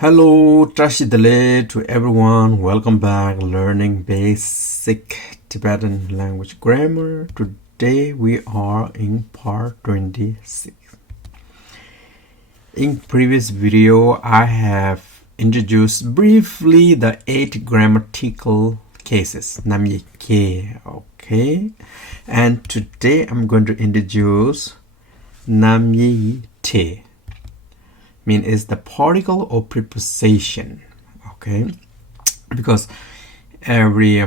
Hello, Trashidale to everyone. Welcome back, learning basic Tibetan language grammar. Today we are in part 26. In previous video, I have introduced briefly the 8 grammatical cases. Namye ke, okay? And today I'm going to introduce namye te. Mean is the particle or preposition, okay? Because every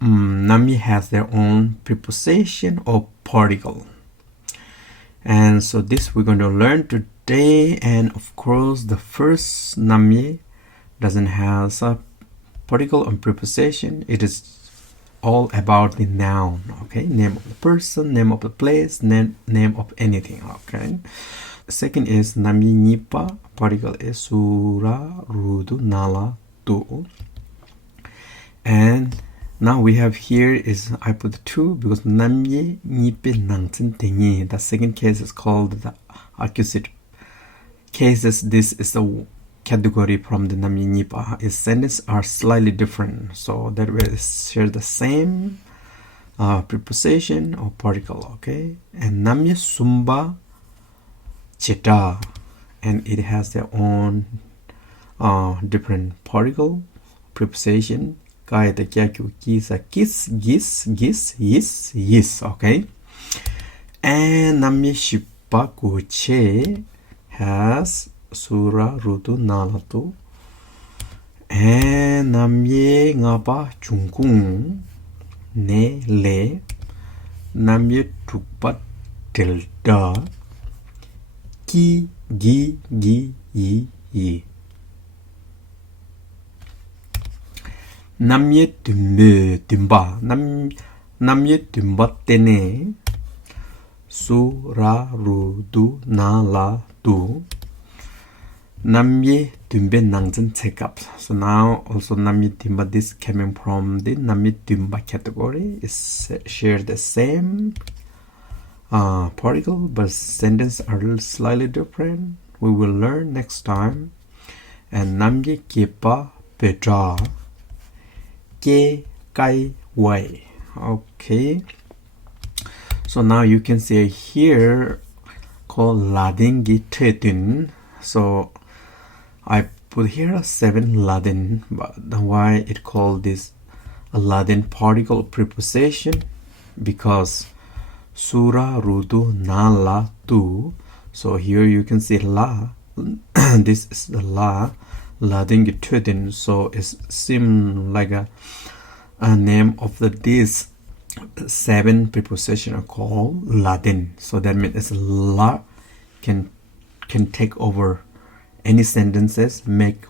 nami has their own preposition or particle, and so this we're going to learn today. And of course, the first nami doesn't have a particle or preposition. It is all about the noun, okay? Name of the person, name of the place, name of anything, okay? Second is namye nipa, particle is sura, rudu, nala, tu. And now we have here is, I put 2 because namye nipe nangchen tengi. The second case is called the accusative cases. This is the category from the namye nipa. Its sentences are slightly different, so that will share the same preposition or particle, okay? And namye sumba cheta, and it has their own different particle preposition. Kaita kyaku kisa kis gis gis yis yis, okay? And namye shipa kuche has sura rutu nalatu, and namye ngapa chungkung ne le, namye tukpa delta ki gi gi yi yi. Namye tumbe tumba namye tumba tene su ra ru du na la du, namye tumbe nangzen chekap. So now also namye tumba, this coming from the namye tumba category, is share the same particle, but sentences are slightly different. We will learn next time. And namye kepa petra ke kai wai, okay? So now you can see here called ladingi tetin. So I put here 7 ladin, but why it called this a ladin particle preposition? Because sura rudu na la tu. So here you can see la. This is the la dingi tudin. So it seems like a name of these 7 preposition are called ladin. So that means la can take over any sentences, make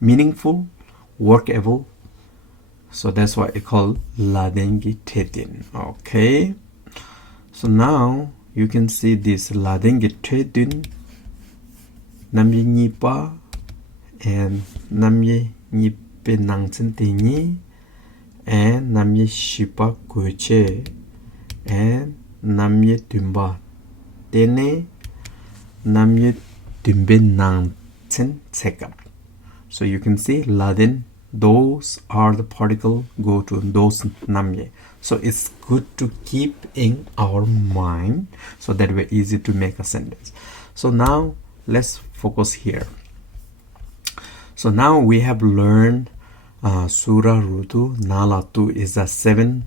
meaningful, workable. So that's why it called ladingi tudin, okay? So now you can see this ladingi tudin, namye nipa, and namye nipe nangchen tengi, and namye shipa kuche, and namye tumba tene, namye tumbe nangchen chekap. So you can see ladin, those are the particle go to those namye. So it's good to keep in our mind so that we're easy to make a sentence. So now let's focus here. So now we have learned sura rutu nalatu is a 7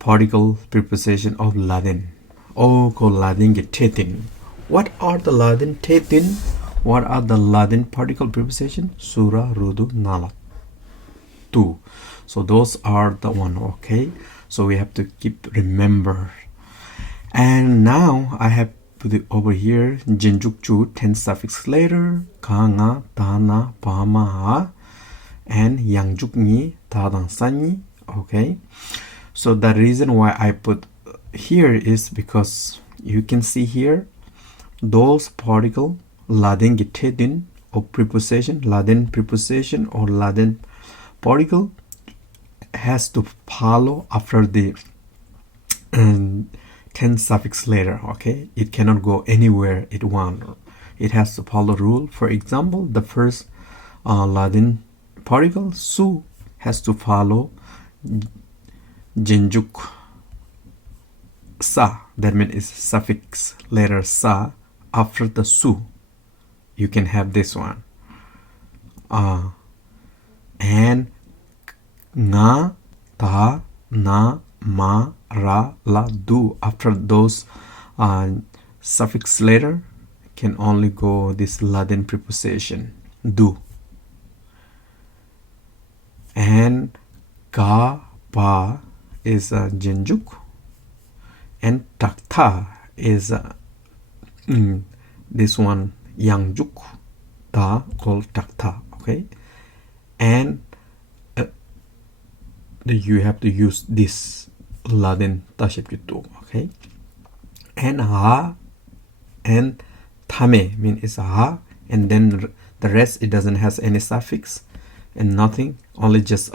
particle preposition of ladin. Oh, called ladin tetin. What are the ladin tetin? What are the ladin particle preposition? Sura rudu nalatu. So those are the one, okay? So we have to keep remember. And now I have put it over here, jinjukju, 10 suffix later, kanga, dana, pama, and yangjukni, tadang sanyi, okay? So the reason why I put here is because you can see here, those particle, ladin gitedin, or preposition, ladin preposition, or ladin particle, has to follow after the 10 suffix later, okay? It cannot go anywhere it wants. it has to follow rule. For example, the first Latin particle su has to follow Jinjuk sa. That means it's suffix letter sa after the su. You can have this one. And nga, ta, na, ma, ra, la, du. After those suffix letter can only go this Latin preposition du. And ka, pa is Jinjuk, and takta is this one Yangjuk, ta called takta. Okay, and you have to use this Latin tashabjutu. Okay, and ha and tame mean is ha, and then the rest it doesn't has any suffix and nothing, only just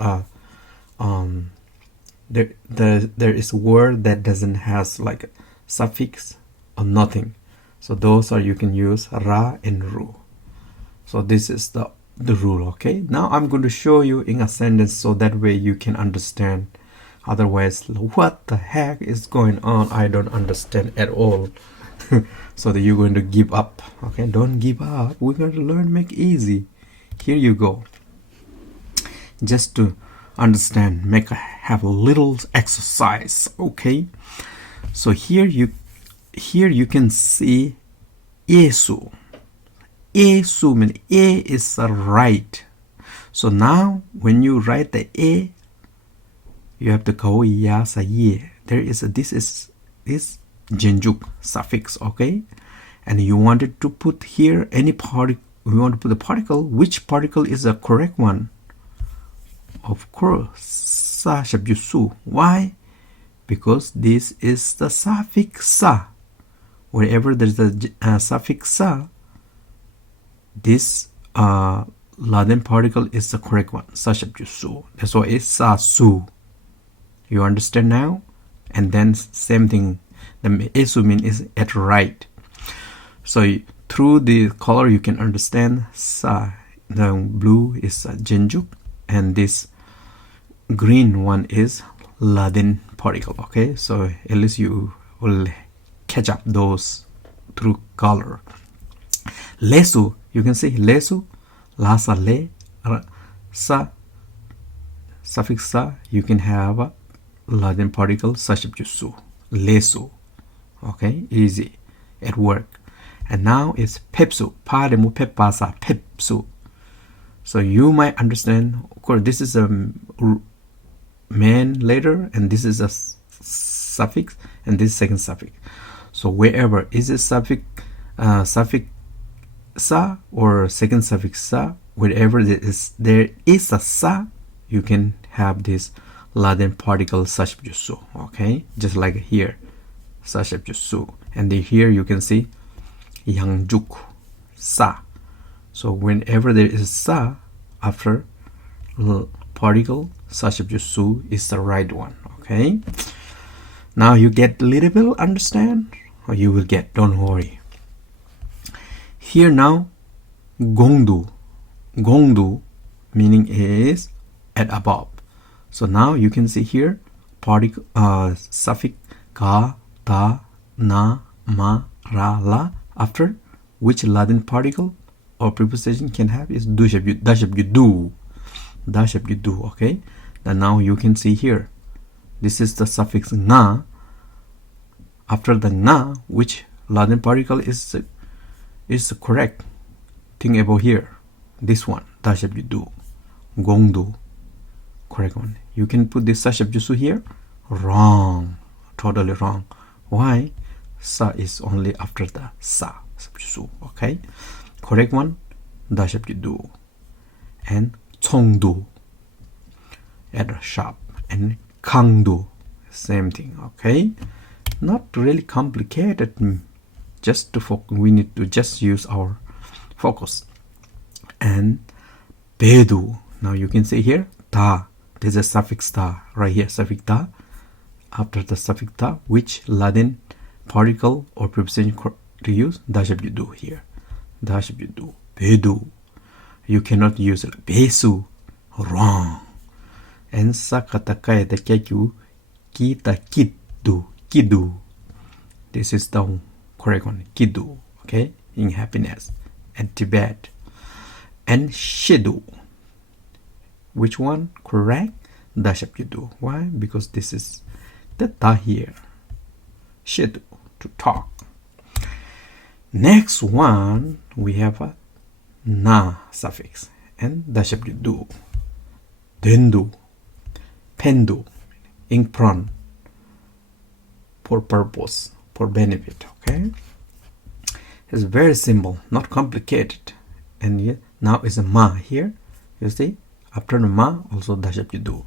there is a word that doesn't has like a suffix or nothing. So those are you can use ra and ru. So this is the rule. Okay, now I'm going to show you in a sentence so that way you can understand. Otherwise, what the heck is going on? I don't understand at all. So that you're going to give up. Okay, don't give up. We're going to learn, make easy. Here you go. Just to understand, have a little exercise. Okay, so here you can see Yesu. Yesu means A is right. So now when you write the A, you have to go yasa ye. There is this Jinjuk suffix. Okay, and you wanted to put here any particle. We want to put the particle. Which particle is the correct one? Of course, sa shabjusu. Why? Because this is the suffix sa. Wherever there's a suffix sa, this Latin particle is the correct one. Sa shabjusu. That's why it's sa su. You understand now? And then same thing. The esu mean is at right. So through the color you can understand sa. The blue is Jinjuk, and this green one is Latin particle. Okay, so at least you will catch up those through color. Lesu, you can say lesu, lasa le, sa, suffix sa, you can have a Latin particle sashibjusu, lesu. Okay, easy, at work. And now it's pepsu, pademu pepasa, pepsu. So you might understand, of course, this is a main letter, and this is a suffix, and this second suffix. So wherever is a suffix sa or second suffix sa, wherever there is a sa, you can have this Latin particle sashibjusu. Okay, just like here, sashibjusu, and here you can see Yangjuk sa. So whenever there is sa after particle, sashibjusu is the right one. Okay. Now you get a little bit understand, or you will get. Don't worry. Here now, gongdu. Gongdu meaning is at above. So now you can see here particle suffix ka, ta, na, ma, ra, la. After which Latin particle or preposition can have is dashabjudu. Dashabjudu. Okay. And now you can see here. This is the suffix nga. After the nga, which Latin particle is the correct thing about here? This one, dashabjudu, gongdu, correct one. You can put this sashabjusu here. Wrong, totally wrong. Why? Sa is only after the sa. Okay, correct one, dashabjudu, and chongdu at a shop, and kangdu, same thing. Okay, not really complicated. Just to focus, we need to just use our focus. And bedu. Now you can see here ta. There's a suffix ta right here. Suffix ta. After the suffix ta, which Latin particle or preposition to use? Dashabjudu here. 다시비도, 배도. You cannot use it. 배수, wrong. And sakatakae the kekyu, kita kidu, kidu. This is the correct one, kidu, okay, in happiness. And Tibet. And shidu. Which one? Correct? Dashabyidu. Why? Because this is the ta here. Shidu, to talk. Next one, we have a na suffix. And dashabyidu. Dendu. Pendu. Ingpron. For purpose. For benefit. Okay? It's very simple. Not complicated. And yet, now is a ma here. You see? After the ma, also dashabyidu.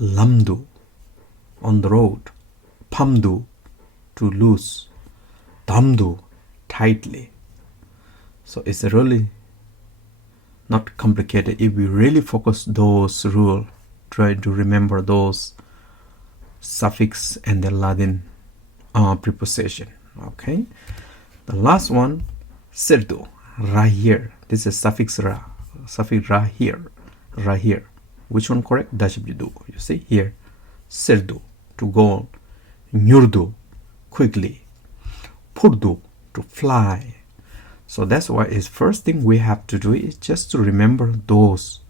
Lamdu, on the road. Pamdu, to loose. Damdu, tightly. So it's really not complicated. If we really focus those rules, try to remember those suffix and the Latin preposition. Okay. The last one, sirdu, ra here. This is suffix ra. Suffix ra here. Ra here. Which one correct? Dashabyidu. You see here. Sirdu, to go. Nyurdu, quickly. Purdu, to fly. So that's why it's first thing we have to do is just to remember those.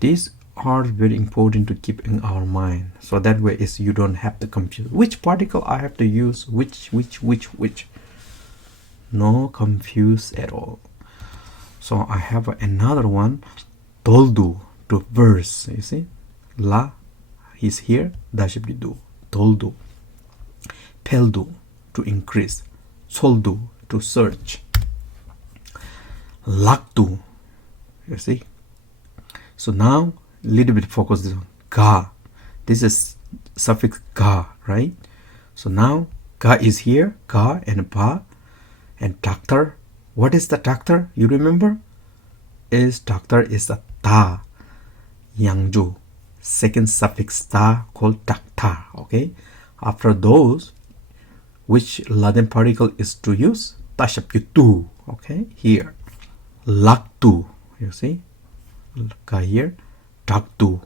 These are very important to keep in our mind. So that way is you don't have to confuse. Which particle I have to use? Which? No confuse at all. So I have another one. Toldu, to verse. You see? La is here. Dashabyidu. Toldu. Peldu, to increase. Soldu, to search. Lakdu. You see? So now, little bit focus on ga. This is suffix ga, right? So now, ga is here. Ga and pa. And doctor. What is the doctor? You remember? Is doctor is a ta. Yangju. Second suffix ta called doctor. Okay? After those, which Latin particle is to use? Dashabyidu. Okay? Here. Laktu. You see? Ka here. Taktu.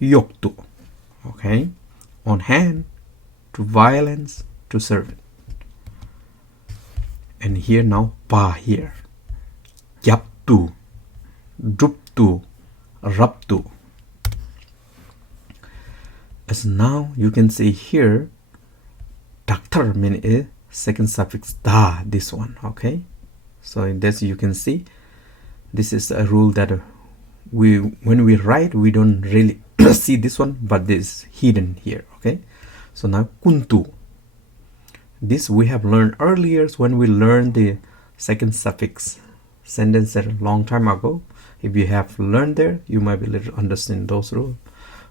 Yoktu. Okay? On hand. To violence. To servant. And here now, pa here. Yaptu. Druptu. Raptu. As now you can see here, doctor mean is second suffix da, this one, okay? So in this you can see, this is a rule that when we write, we don't really see this one, but this is hidden here, okay? So now kuntu. This we have learned earlier when we learned the second suffix sentence a long time ago. If you have learned there, you might be able to understand those rules.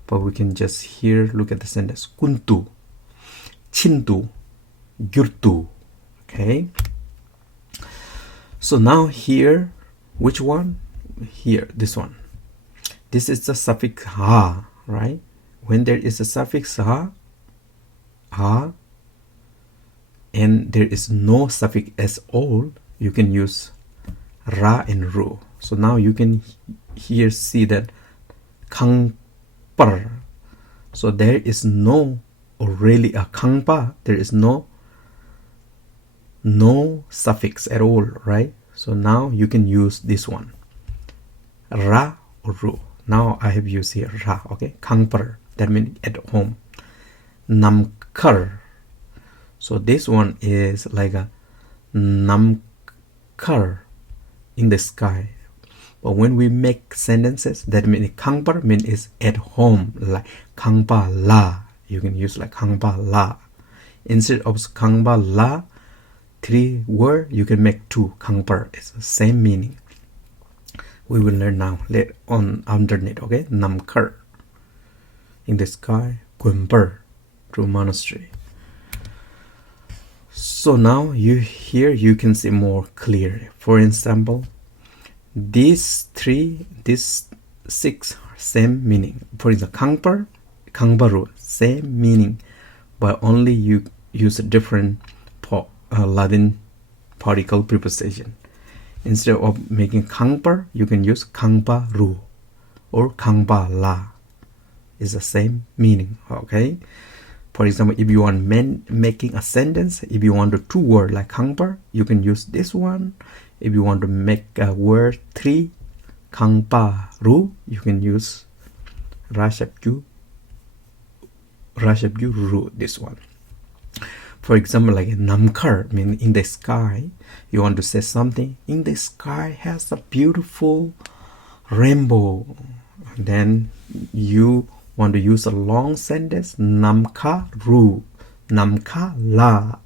But we can just here look at the sentence. Kuntu, chintu, gyurtu. Okay. So now here, which one? Here, this one. This is the suffix ha, right? When there is a suffix ha, and there is no suffix at all, you can use ra and ru. So now you can here see that kangpar. So there is no, or really a kangpa, there is no suffix at all, right? So now you can use this one, ra or ru. Now I have used here ra, okay? Kangpar, that means at home. Namkar. So this one is like a namkar, in the sky. But when we make sentences, that means kangpar means is at home, like kangpa la. You can use like kangpa la. Instead of kangpa la, 3 words, you can make 2 kangpar. It's the same meaning. We will learn now later on underneath, okay? Namkar, in the sky. Gwemper, to monastery. So now you can see more clearly. For example, these 6 same meaning. For example, kangpar, kangbaru, same meaning, but only you use a different Latin particle preposition. Instead of making kangpa, you can use kangpa ru or kangpa la. It's the same meaning, okay? For example, if you want making a sentence, if you want two words like kangpa, you can use this one. If you want to make a word three, kangpa ru, you can use rashapju ru, this one. For example, like namkar, mean in the sky. You want to say something, in the sky has a beautiful rainbow. Then you want to use a long sentence, namka ru, namka la.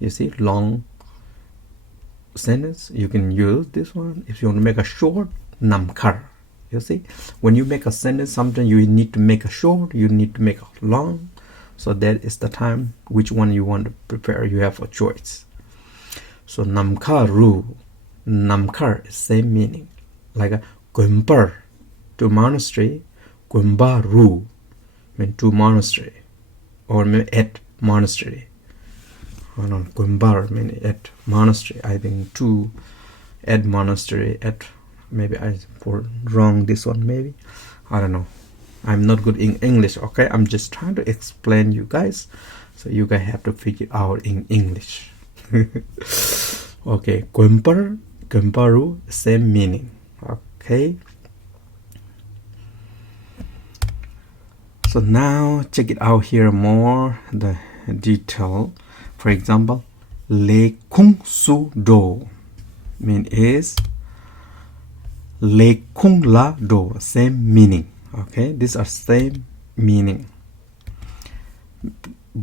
You see, long sentence, you can use this one. If you want to make a short, namkar. You see, when you make a sentence, sometimes you need to make a short, you need to make a long. So that is the time which one you want to prepare. You have a choice. So namkar ru, namkar is same meaning. Like a gwembar to monastery, gwembar ru mean to monastery, or mean at monastery. Oh no, gwembar mean at monastery. I think to at monastery at. Maybe I put wrong this one, maybe. I don't know. I'm not good in English, okay? I'm just trying to explain you guys. So you guys have to figure out in English. Okay, gwembar, gwembaru, same meaning. Okay. So now check it out here more, the detail. For example, le kung su do mean is le kung la do, same meaning. Okay, these are same meaning.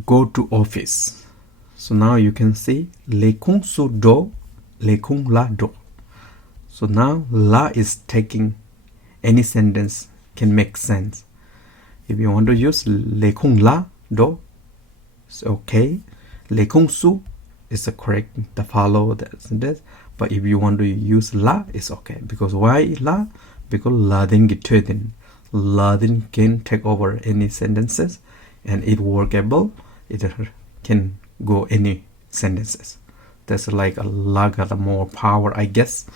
Go to office. So now you can see le kung su do, le kung la do. So now la is taking any sentence can make sense. If you want to use le kung la do, it's okay. Le kung su is the correct to follow that sentence. But if you want to use la, it's okay. Because why la? Because ladin gitudin. Ladin can take over any sentences and it workable. It can go any sentences. That's like a la got more power, I guess.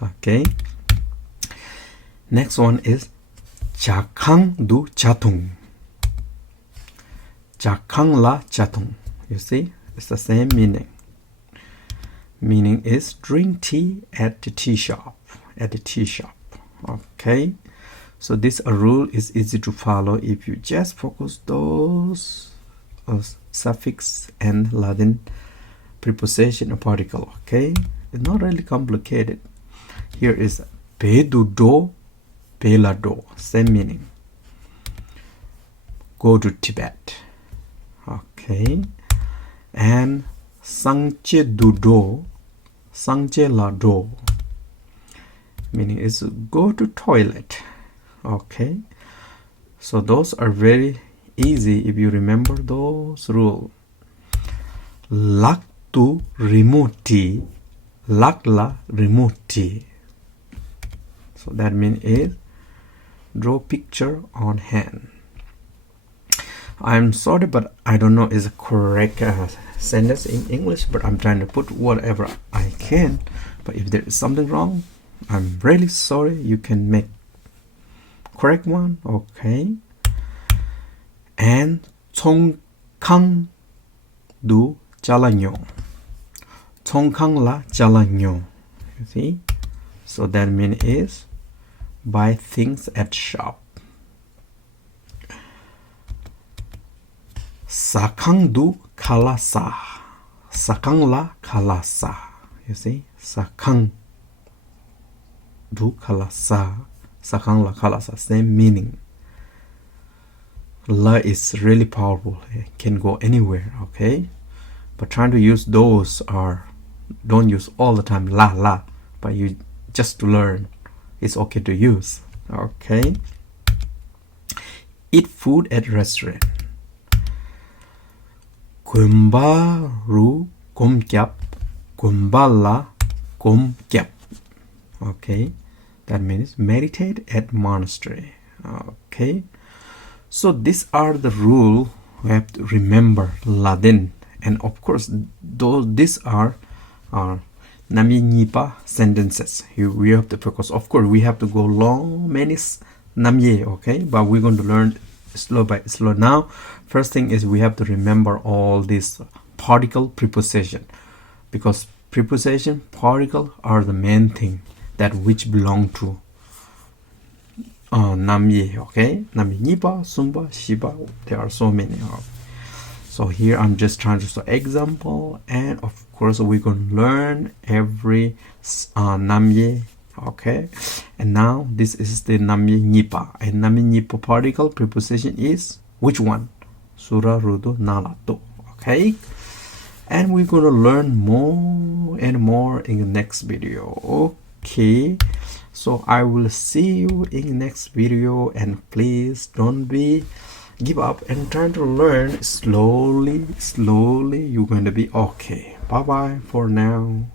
Okay. Next one is jakang du chatung. Jakang la chatung. You see, it's the same meaning. Meaning is drink tea at the tea shop. At the tea shop. Okay. So this rule is easy to follow if you just focus those suffix and Latin preposition or particle. Okay. It's not really complicated. Here is pedu do, pela do. Same meaning. Go to Tibet. Okay. And sangche du do, sangche la do, meaning is go to toilet. Okay, so those are very easy if you remember those rules. Lak tu remuti, lak la remuti. So that means is draw picture on hand. I'm sorry, but I don't know is a correct sentence in English, but I'm trying to put whatever I can. But if there is something wrong, I'm really sorry. You can make correct one. Okay. And 총캉 du jalanyo. 총캉 la jalanyo. You see? So that means is buy things at shop. Sakang du kalasa. Sakang la kalasa. You see? Sakang du kalasa. Sakang la kalasa. Same meaning. La is really powerful. It can go anywhere. Okay? But trying to use those don't use all the time la. But you just to learn. It's okay to use. Okay? Eat food at restaurant. Gumbaru gomgyap, gumbala gomgyap. Okay, that means meditate at monastery. Okay, so these are the rules we have to remember. Latin, and of course, these are Namye Nipa sentences. Here we have to focus. Of course, we have to go long, many Namye, okay? But we're going to learn slow by slow. Now, first thing is we have to remember all these particle preposition, because preposition, particle are the main thing that which belong to Namye, okay? Namye Nipa, Sumba, Shiba, there are so many. So here I'm just trying to show example, and of course we're going to learn every Namye, okay? And now this is the Namye Nipa, and Namye Nipa particle preposition is which one? Sura, Rudu, Nala, To, okay? And we're going to learn more and more in the next video, okay? So I will see you in the next video, and please don't give up and try to learn slowly. You're going to be okay. Bye bye for now.